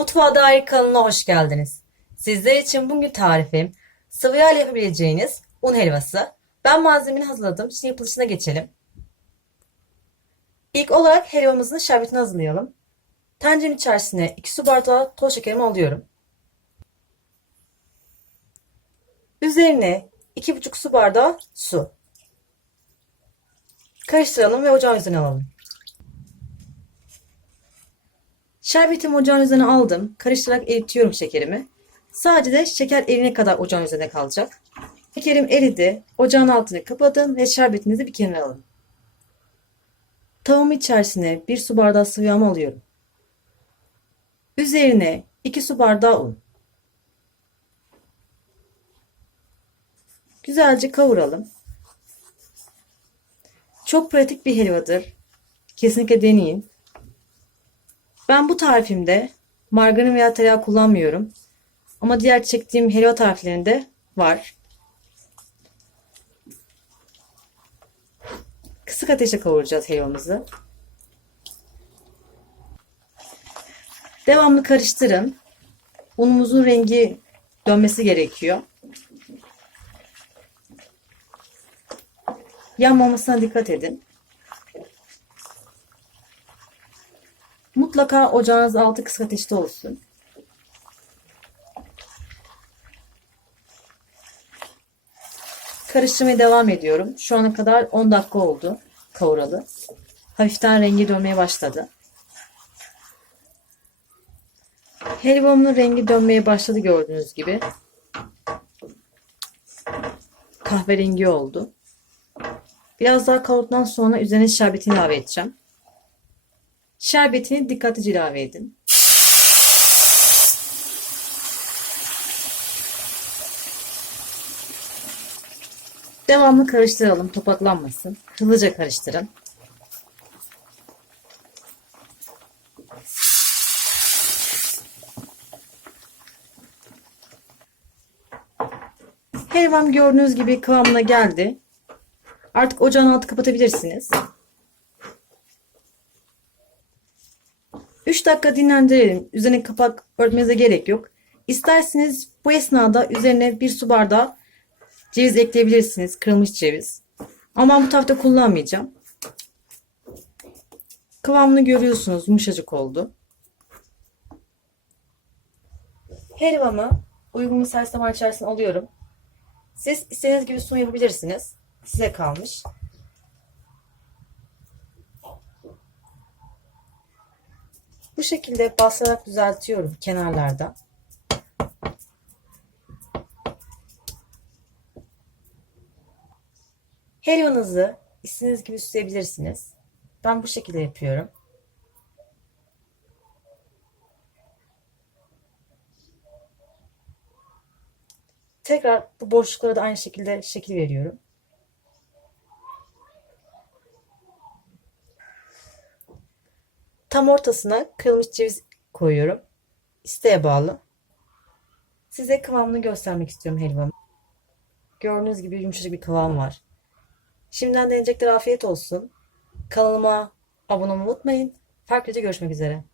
Mutfağa dair kanalına hoş geldiniz. Sizler için bugün tarifim sıvı yağ ile yapabileceğiniz un helvası. Ben malzemeni hazırladım. Şimdi yapılışına geçelim. İlk olarak helvamızın şerbetini hazırlayalım. Tenceremin içerisine 2 su bardağı toz şekerimi alıyorum. Üzerine 2,5 su bardağı su. Karıştıralım ve ocağın üzerine alalım. Şerbetimi ocağın üzerine aldım. Karıştırarak eritiyorum şekerimi. Sadece de şeker erine kadar ocağın üzerine kalacak. Şekerim eridi. Ocağın altını kapadım ve şerbetinizi bir kenara alın. Tavamın içerisine bir su bardağı sıvı yağımı alıyorum. Üzerine 2 su bardağı un. Güzelce kavuralım. Çok pratik bir helvadır. Kesinlikle deneyin. Ben bu tarifimde margarin veya tereyağı kullanmıyorum. Ama diğer çektiğim helva tariflerinde var. Kısık ateşe kavuracağız helvamızı. Devamlı karıştırın. Unumuzun rengi dönmesi gerekiyor. Yanmamasına dikkat edin. Mutlaka ocağınız altı kısık ateşte olsun. Karıştırmaya devam ediyorum. Şu ana kadar 10 dakika oldu kavuralı. Hafiften rengi dönmeye başladı. Helvamın rengi dönmeye başladı gördüğünüz gibi. Kahverengi oldu. Biraz daha kavurduktan sonra üzerine şerbetini ilave edeceğim. Şerbetini dikkatlice ilave edin. Devamlı karıştıralım topaklanmasın. Hızlıca karıştırın. Helvam gördüğünüz gibi kıvamına geldi. Artık ocağın altı kapatabilirsiniz. 3 dakika dinlendirelim. Üzerine kapak örtmenize gerek yok. İsterseniz bu esnada üzerine bir su bardağı ceviz ekleyebilirsiniz. Kırılmış ceviz. Ama ben bu tarafta kullanmayacağım. Kıvamını görüyorsunuz. Yumuşacık oldu. Helvamı uygun bir servis tabağı içerisine alıyorum. Siz istediğiniz gibi sunum yapabilirsiniz. Size kalmış. Bu şekilde basarak düzeltiyorum kenarlarda. Helvanızı istediğiniz gibi süsleyebilirsiniz. Ben bu şekilde yapıyorum. Tekrar bu boşluklara da aynı şekilde şekil veriyorum. Tam ortasına kırılmış ceviz koyuyorum. İsteğe bağlı. Size kıvamını göstermek istiyorum helvamı. Gördüğünüz gibi yumuşacık bir kıvam var. Şimdiden deneyecekler afiyet olsun. Kanalıma abone olmayı unutmayın. Farklı görüşmek üzere.